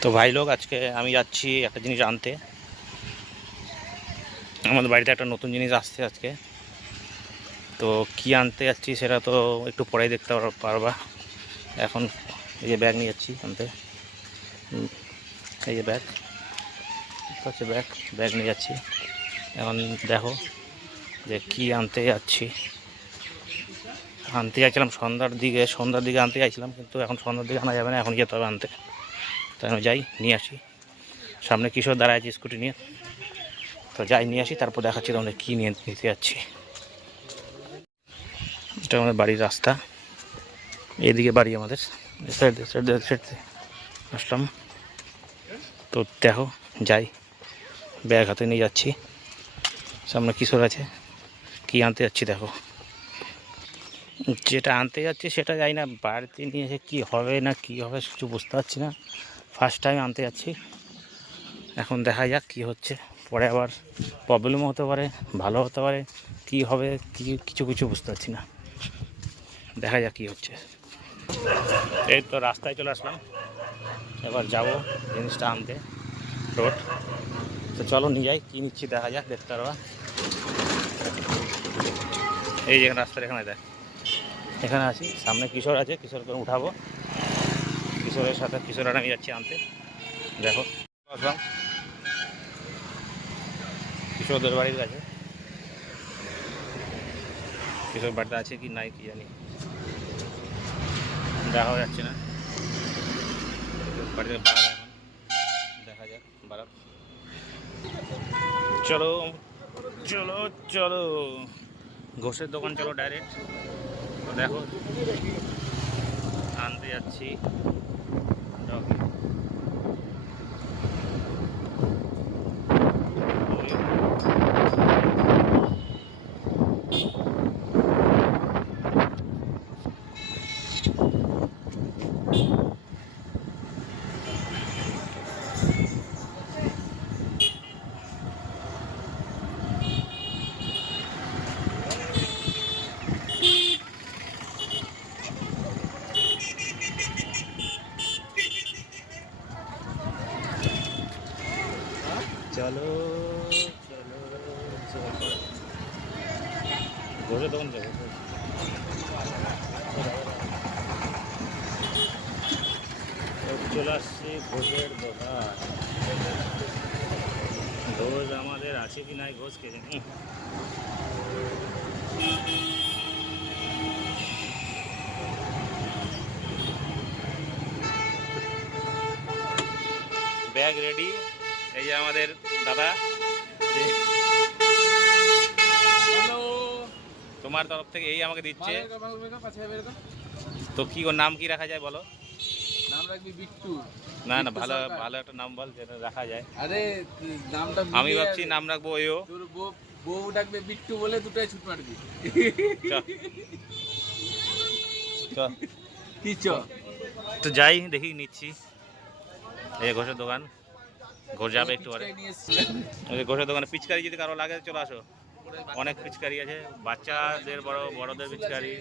তো ভাই লোক, আজকে আমি যাচ্ছি একটা জিনিস আনতে। আমাদের বাড়িতে একটা নতুন জিনিস আসছে আজকে। তো কি আনতে যাচ্ছি সেটা তো একটু পরেই দেখতে পারবা। এখন এই যে ব্যাগ নিয়ে যাচ্ছি আনতে। এই যে ব্যাগ হচ্ছে ব্যাগ নিয়ে যাচ্ছি। এখন দেখো যে কি আনতে যাচ্ছি। আনতে যাচ্ছিলাম সন্ধ্যার দিকে আনতে চাইছিলাম, কিন্তু এখন সন্ধ্যার দিকে আনা যাবে না, এখন যেতে হবে আনতে। তাই আমি যাই নিয়ে আসি। সামনে কিশোর দাঁড়ায় আছে স্কুটি নিয়ে, তো যাই নিয়ে আসি, তারপর দেখাচ্ছি তোমাদের কী নিয়ে নিতে যাচ্ছি। এটা আমাদের বাড়ির রাস্তা, এদিকে বাড়ি আমাদের, সাইড আসলাম। তো দেখো যাই, ব্যাগ হাতে নিয়ে যাচ্ছি। সামনে কিশোর আছে, কি আনতে যাচ্ছি দেখো। যেটা আনতে যাচ্ছি সেটা যাই না, বাড়িতে নিয়ে এসে কী হবে না কী হবে কিছু বুঝতে পারছি না। ফার্স্ট টাইম আনতে যাচ্ছি, এখন দেখা যাক কী হচ্ছে। পরে আবার প্রবলেমও হতে পারে, ভালো হতে পারে, কী হবে কিছু বুঝতে পারছি না। দেখা যাক কী হচ্ছে। এই তো রাস্তায় চলে আসলাম, এবার যাব জিনিসটা আনতে রোড। তো চলো নিয়ে যাই, কী নিচ্ছি দেখা যাক, দেখতে পারবা। এই যেখানে রাস্তার এখানে দেখ, এখানে আছি, সামনে কিশোর আছে, কিশোরকে উঠাবো। কিশোরের সাথে কিশোর আর আমি যাচ্ছি আনতে। দেখো আসলাম কিশোরদের বাড়ির কাছে। কিশোর বাড়িতে আছে কি নাই কি জানি, দেখা যাচ্ছে না। বাড়িতে বাড়াবো, এখন দেখা যাক বাড়াব। চলো চলো চলো, ঘোষের দোকান চলো ডাইরেক্ট। তো দেখো আনতে যাচ্ছি। চলো চলো চলো, ঘোষের দোকান যাবো। চলে আসছি ঘোষের দোকান। ঘোষ আমাদের আছে কি নাই ঘোষ কে জানি। ব্যাগ রেডি, এই যে আমাদের দাদা। তোমার তরফ থেকে এই আমাকে দিচ্ছে। তো কি ওর নাম কি রাখা যায় বলো? নাম রাখবি বিট্টু। না না, ভালো ভালো একটা নাম বল যেটা রাখা যায়। আরে নামটা আমি ভাবছি নাম রাখবো ওইও। তোর বউ ডাকবে বিট্টু বলে দুটাই ছুট মারবি। কি চ তো যাই দেখি নিচ্ছি। এই ঘোষের দোকান, ঘোষ যাবে একটু পরে। ঘোষের দোকানে পিচকারি যদি কারো লাগে চলে আসো, অনেক পিচকারি আছে, বাচ্চাদের বড়দের পিচকারি,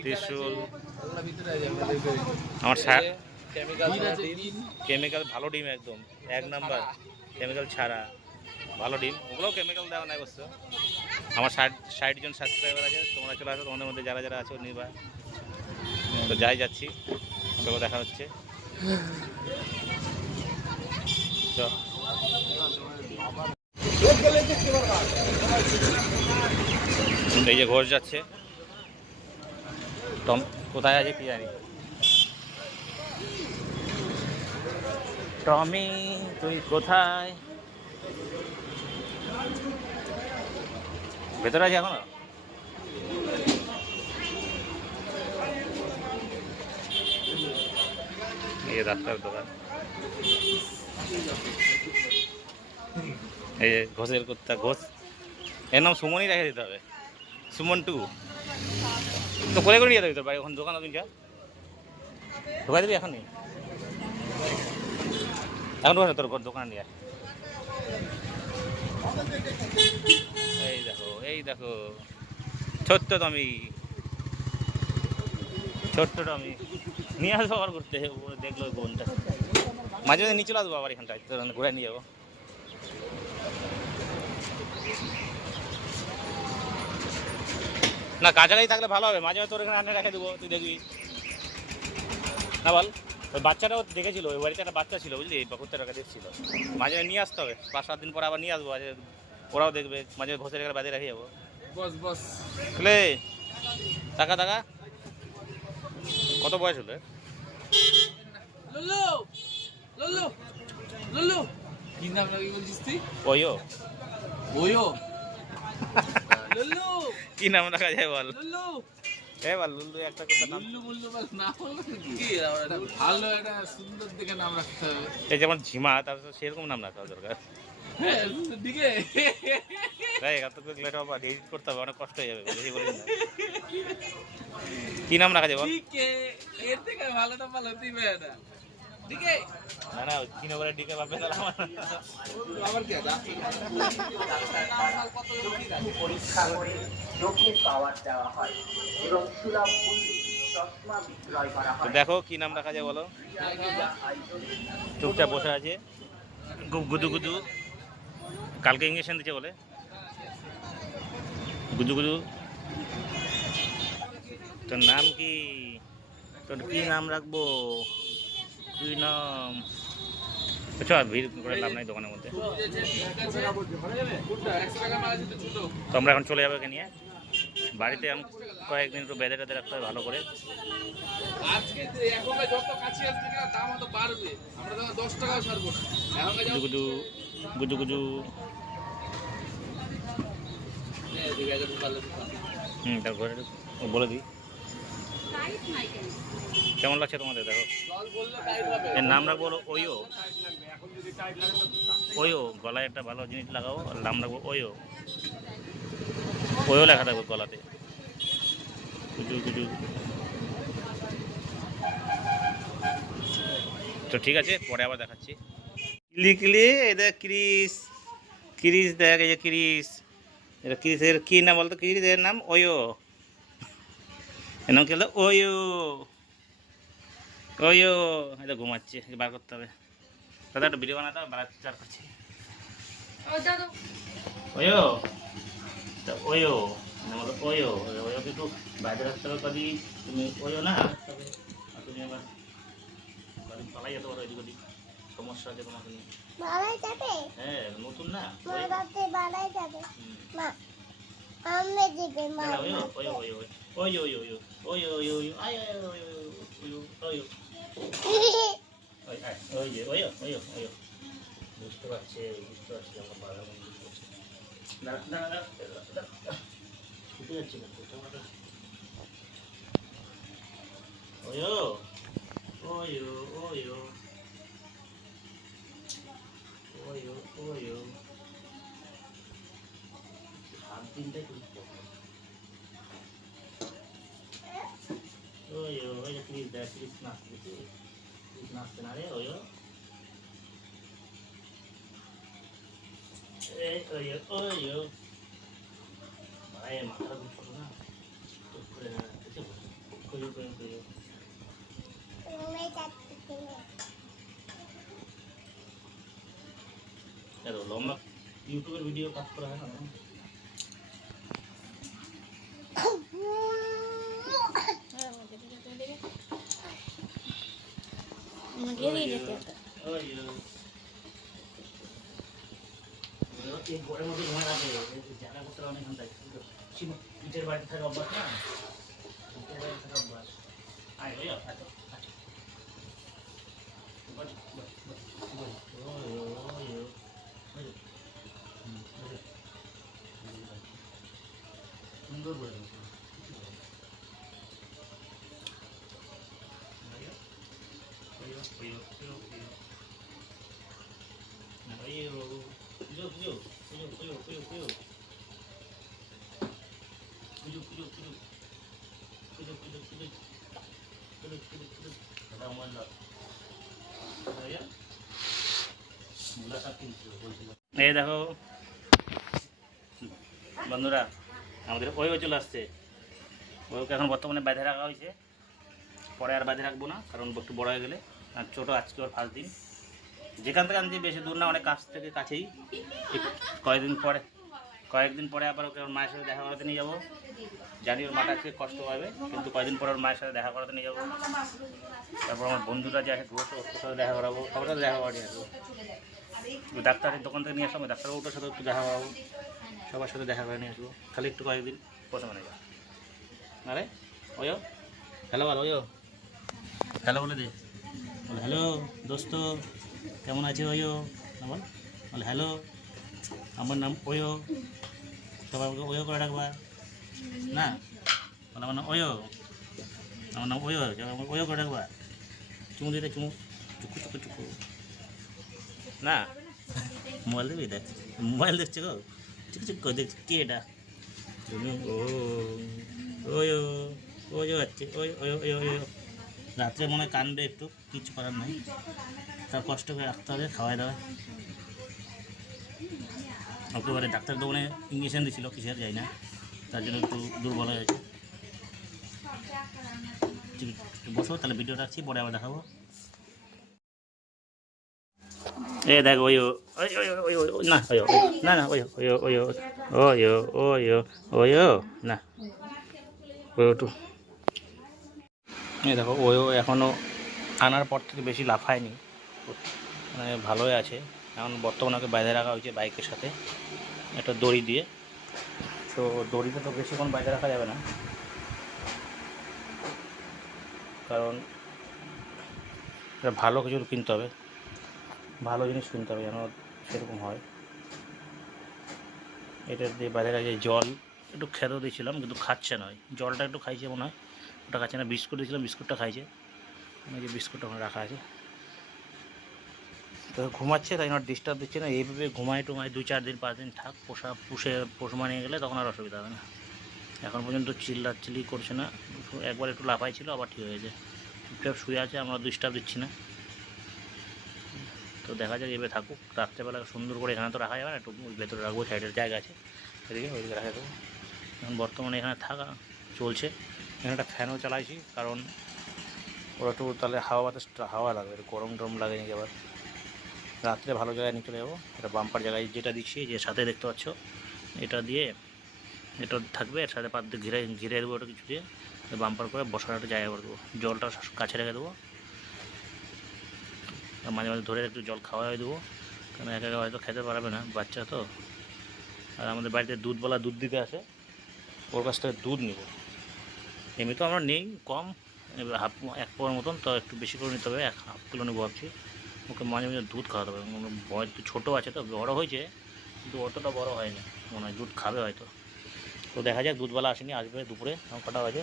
ত্রিশূল। আমার কেমিক্যাল ভালো ডিম, একদম 1 নাম্বার, কেমিক্যাল ছাড়া ভালো ডিম। ওগুলোও কেমিক্যাল দেওয়া নাই অবশ্য। আমার 60 জন সাবস্ক্রাইবার আছে, তোমরা চলে আসো, তোমাদের মধ্যে যারা যারা আছো নিবা। তো যাচ্ছি, চলো দেখা হচ্ছে। এই যে ঘোষ যাচ্ছে, টম কোথায় আছে কি জানি। টমি তুই কোথায়? ভেতরে আছে এখনো? এই রাস্তার দোকান, এই যে ঘোষের কুত্তা ঘোষ। এর নাম সুমনই রেখে দিতে হবে, সুমন 2। তো করে নিয়ে যেতে হবে এখন দোকান, তুমি যা ঢোকাই দিবি এখনই, এখন ঢোকা তোর দোকান নিয়ে। এই দেখো ছোট্ট টমি নিয়ে আসবো আবার করতে, দেখলো বোনটা। মাঝে মাঝে নিয়ে চলে আসবো আবার এখানটায় ঘুরে নিয়ে যাবো। না কাছাকাছি থাকলে ভালো হবে, মাঝে মাঝে তোর এখানে আনে রেখে দেবো, তুই দেখবি না বল। ওই বাচ্চাটাও দেখেছিল, ওই বাড়িতে একটা বাচ্চা ছিল বুঝলি, বকুত্তর টাকা দেখছিল, মাঝে মাঝে নিয়ে আসতে হবে, 5-7 দিন পরে আবার নিয়ে আসবো, আজ ওরাও দেখবে, মাঝে ঘষে রেখে বাদে রেখে যাবো। বস বস খুলে টাকা টাকা কত বয়স হলো? লল্লু লল্লু লল্লু কি নাম লাগি বলছিস তুই? ওইও ওয়ো লল্লু কি নাম রাখা যায় বল? লল্লু বল লুল্লু একটা কথা নাম। লল্লু মুল্লু বল নাম হলো কি একটা ভালো একটা সুন্দর দেখে নাম রাখতে হবে। এই যেমন ঝিমা, তার সেরকম নাম রাখা দরকার। হ্যাঁ দিকে তাই এত লেট হবে, এডিট করতে হবে, অনেক কষ্ট হয়ে যাবে, বেশি বলে দিন না। কি নাম রাখা যায় বল? দিকে এর থেকে ভালো নাম ভালো হতেই পারে না। দিকে না না, কি নাম ডিকে বাপে তাহলে আমার আবার কি আছে? পরীক্ষা করে চোখে পাওয়ার দেওয়া হয় এবং সুলভ মূল্যে চশমা বিক্রয় করা তো হয়। দেখো কি নাম রাখা যায় বলো? চুপচাপ বসে আছে, গুদু গুদু, কালকে ইঞ্জেকশন দিচ্ছে বলে, গুদু গুদু। তোর নাম কি? তোর কি নাম রাখবো? কি নাম? আচ্ছা ভিড় করে লাভ নাই দোকানের মধ্যে, তো আমরা এখন চলে যাবো একে নিয়ে বাড়িতে। আমি কয়েকদিন একটু বেঁধে টেঁধে রাখতে হবে ভালো করে। আজকে এখনকার যত কাছে আসছে না দাম অত বাড়বে, আমরা তখন 10 টাকাও ছাড়বো না। এখনকার গুজু গুজু গুজু গুজু। তার ঘরে বলে দিই কেমন লাগছে তোমাদের। দেখো জল বললে টাইট হবে। এর নাম রাখবো হলো ওয়ো। ওয়ো, গলায় একটা ভালো জিনিস লাগাবো, আর নাম রাখবো ওয়ো। ওয়ো লেখা থাকবে গলাতে, গুজু গুজু। তো ঠিক আছে, পরে আবার দেখাচ্ছি। কিলি কিলি, এই দেখ ক্রিস, ক্রিস দেখ, এই যে ক্রিস, এটা ক্রিসের কি নাম বলতো? ক্রিসের নাম ওয়ো, এর নাম কি হলো? ওয়ো ওয়ো। এটা ঘুমাচ্ছে, বার করতে হবে। দাদা একটা ভিডিও বানাতে হবে, চার করছি। ওয়ো ওয়ো নাম হলো ওয়ো। ওয়ো কিন্তু বাইরে রাখতে হবে কদি, তুমি ওয়ো না রাখতে হবে, আর তুমি আবার কদিন পালাই যেতে পারো এদিক ওদিক, সমস্যা আছে তোমাকে নিয়ে। বাড়াই যাবে হ্যাঁ নতুন না, মা রাতে বাড়াই যাবে হুম। মা আমি দিবে মা দাঁড়া, ওয়ো ওয়ো ওয়ো ওয়ো ওয়ো ওয়ো ওয়ো ওয়ো ওয়ো আয় আয় ওয়ো ওয়ো ওয়ো ওই আয় ওই যে ওয়ো ওয়ো ওয়ো। বুঝতে পারছে, বুঝতে পারছি, আমার বাধা বন্ধ করছে। দাঁড়া দাঁড়া দাঁড়া, ছুটে যাচ্ছে না কোথাও। ওয়ো ওয়ো ওয়ো ওয়ো ওয়ো। হাত দিনটাই খুব ওয়ো ওই ক্রিস দেখ, ক্রিস নাচছে, ক্রিস নাচছে না রে ওয়ো। এই ওয়ো ওয়ো ভাই, মাথা ঘুরছে না, চুপ করে না কিছু কইও কইও কইও। আমি যাচ্ছি এত লম্বা ইউটিউবের ভিডিও কাজ করা হয় না। আমাকে দিয়ে যেতে হবে ওয়ো এই ঘরের মধ্যে ঘুমায় রাখে, জায়গা করতে অনেক ঘন্টায় পিঠের বাড়িতে থাকা অভ্যাস না, পিঠের বাড়িতে থাকা অভ্যাস। আয় ওয়ো আচ্ছা আচ্ছা সুন্দর করে এই দেখো বন্ধুরা, আমাদের ওইও চলে আসছে। ওকে এখন বর্তমানে বাঁধে রাখা হয়েছে, পরে আর বাঁধে রাখবো না, কারণ একটু বড় হয়ে গেলে। আর ছোটো আজকে ওর 5 দিন, যেখান থেকে আনছি বেশি দূর না, অনেক কাছ থেকে কাছেই। কয়েকদিন পরে আবার ওকে ওর মায়ের সাথে দেখা করাতে নিয়ে যাবো। জানি ওর মাটা আজকে কষ্ট পাবে, কিন্তু কয়েকদিন পরে ওর মায়ের সাথে দেখা করাতে নিয়ে যাবো। তারপর আমার বন্ধুরা যে আছে ঘুরতে, ওর সাথে দেখা করাবো, সবার সাথে দেখা করা নিয়ে আসবো। ডাক্তারের দোকান থেকে নিয়ে আসলাম, ডাক্তারবাবুটার সাথে একটু দেখা করাবো, সবার সাথে দেখা করে নিয়ে আসবো। খালি একটু কয়েকদিন বসে মানে যা। আরে ওয়ো হ্যালো বল, ওয়ো হ্যালো বলে দে, বল হ্যালো দোস্ত কেমন আছে ওয়ো, বল বল হ্যালো, আমার নাম ওয়ো, সবাই আমাকে ওয়ো করে ডাকবা না, বল আমার নাম ওয়ো, আমার নাম ওয়ো, আমাকে ওয়ো করে ডাকবা। চুমু দিতে চুমু, চুকু চুকু চুকু না, মোবাইল দেবে, দেখ মোবাইল দেখছে গো, চুকু চুকু দেখছে, কে এটা তুমি? ও ওয়ো ওয়ো আছে, ওই ওই ওই ওই রাত্রে মনে হয় কানবে একটু, কিছু করার নাই, তার কষ্ট করে রাখতে হবে, খাওয়াই দাওয়ায়। একেবারে ডাক্তার দোকানে ইঞ্জেকশন দিয়েছিল কিসের যাই না, তার জন্য একটু দুর্বল হয়ে গেছে। ঠিক আছে, বসো তাহলে, ভিডিও রাখছি, পরে আবার দেখাবো। এ দেখ ওই ওই ওই ওই ওই না, ওই না না, ওই ওই ওই ওই ওই ওই না, ওই একটু এই দেখো, ওই এখনও আনার পর থেকে বেশি লাফায়নি, মানে ভালোই আছে। এখন বর্তমানে ওকে বাইরে রাখা হয়েছে বাইকের সাথে একটা দড়ি দিয়ে। তো দড়িতে তো বেশিক্ষণ বাইরে রাখা যাবে না, কারণ এটা ভালো কিছু কিনতে হবে, ভালো জিনিস কিনতে হবে যেন সেরকম হয়। এটা দিয়ে বাইরে রাখা যায়। জল একটু খেতেও দিয়েছিলাম, কিন্তু খাচ্ছে না, জলটা একটু খাইছে মনে হয়, ওটা খাচ্ছে না। বিস্কুট দিয়েছিলাম, বিস্কুটটা খাইছে, ওই যে বিস্কুটটা ওখানে রাখা আছে। তো ঘুমাচ্ছে, তাই জন্য ডিস্টার্ব দিচ্ছে না। এইভাবে ঘুমায় টুমায় 2-4 দিন 5 দিন থাক, পোষ মানিয়ে গেলে তখন আর অসুবিধা হবে না। এখন পর্যন্ত চিল্লাচিল্লি করছে না, একবার একটু লাফাই ছিল, আবার ঠিক হয়েছে, চুপচাপ শুয়ে আছে, আমরা ডিস্টার্ব দিচ্ছি না। তো দেখা যাক, এভাবে থাকুক। রাত্রেবেলা সুন্দর করে, এখানে তো রাখা যাবে না, একটু ভেতরে রাখবো, সাইডের জায়গা আছে এদিকে, ওইদিকে রাখা দেবো। এখন বর্তমানে এখানে থাকা চলছে, এখানে একটা ফ্যানও চালাইছি, কারণ ওরা একটু তাহলে হাওয়া বাতাসটা হাওয়া লাগবে, গরম টরম লাগে নাকি আবার। রাত্রে ভালো জায়গায় নিয়ে চলে যাবো, এটা বাম্পার জায়গায় যেটা দিচ্ছি, যে সাথে দেখতে পাচ্ছ, এটা দিয়ে এটা থাকবে, এর সাথে পাত দিয়ে ঘিরে দেবো, ওটা কিছু দিয়ে বাম্পার করে বসার একটা জায়গা করে দেবো। জলটা কাছে রেখে দেবো, মাঝে মাঝে ধরে একটু জল খাওয়াই দেবো, কারণ একা একা হয়তো খেতে পারবে না, বাচ্চা তো। আর আমাদের বাড়িতে দুধওয়ালা দুধ দিতে আসে, ওর কাছ থেকে দুধ নেব। এমনি তো আমরা নেই কম, এক পোয়ার মতন, তো একটু বেশি করে নিতে হবে, 1/2 কিলো নেবো ভাবছি। ওকে মাঝে মাঝে দুধ খাওয়াতে হবে, বয়স তো ছোটো আছে, তো বড়ো হয়েছে কিন্তু অতটা বড়ো হয়নি মনে হয়, দুধ খাবে হয়তো। তো দেখা যাক, দুধওয়ালা আসেনি, আসবে দুপুরে। এখন কটা বাজে?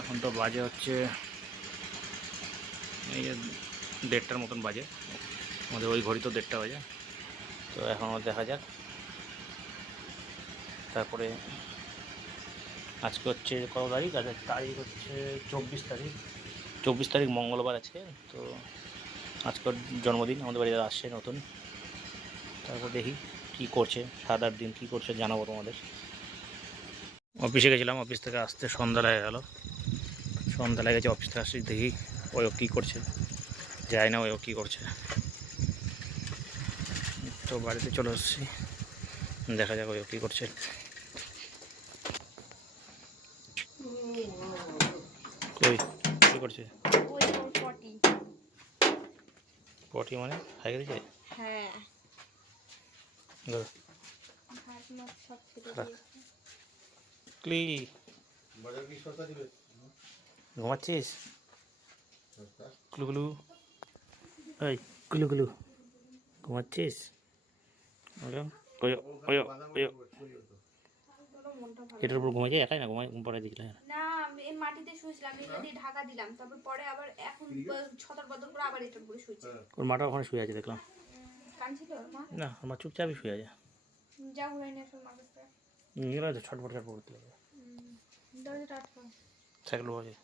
এখন তো বাজে হচ্ছে এই যে 1:30টার মতন বাজে, আমাদের ওই ঘড়ি তো 1:30 বাজে। তো এখন দেখা যাক। তারপরে আজকে হচ্ছে কত তারিখ? আজকে তারিখ হচ্ছে 24 তারিখ মঙ্গলবার আছে। তো আজকের জন্মদিন, আমাদের বাড়িতে আসছে নতুন। তারপর দেখি কী করছে, 7-8 দিন কী করছে জানাবো তোমাদের। অফিসে গেছিলাম, অফিস থেকে আসতে সন্ধ্যা লেগে গেল, সন্ধ্যা লেগেছে। অফিস থেকে আসছি, দেখি ও কী করছে, যাই না ও কী করছে। তো বাড়িতে চলে এসেছি, দেখা যাক ও কী করছে। কই কী করছে? পটি মানে খাইয়ে দিয়েছে? হ্যাঁ, ক্লি ঘুমাচ্ছিস? কুলু এই কুলু ঘুমাচ্ছিস? এটার উপর ঘুমাইছে, একাই না ঘুমাই, পরে দেখলাম না, এই মাটিতে শুয়েছিলাম, এটা দিয়ে ঢাকা দিলাম, তারপর পরে আবার এখন ছতার বদল করে আবার এটার উপরে শুয়েছি। ওর মাটা ওখানে শুয়ে আছে দেখলাম। কাঁদছিল মা? না, আমার চুপচাপই শুয়ে আছে। যা হয়ে না এখন মার কাছে। গেলে তো ছটফট করতে লাগে, দরজাটা আটকা। সাইকেল বাজে,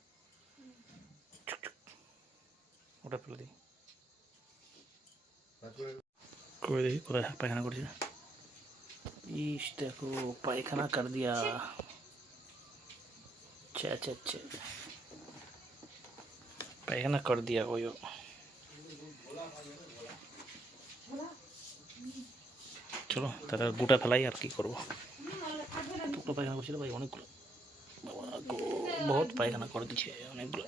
ওটা ফেলে দিই। করে দেখি কোথায় পায়খানা করছে। ইস দেখো, পায়খানা कर दिया। अच्छा पायखाना कर दिया। वो চলো তাহলে গোটা ফেলাই আর কি করবো। টুকরো পায়খানা করছিল ভাই অনেকগুলো, বাবা গো বহুত পায়খানা করে দিচ্ছে অনেকগুলো।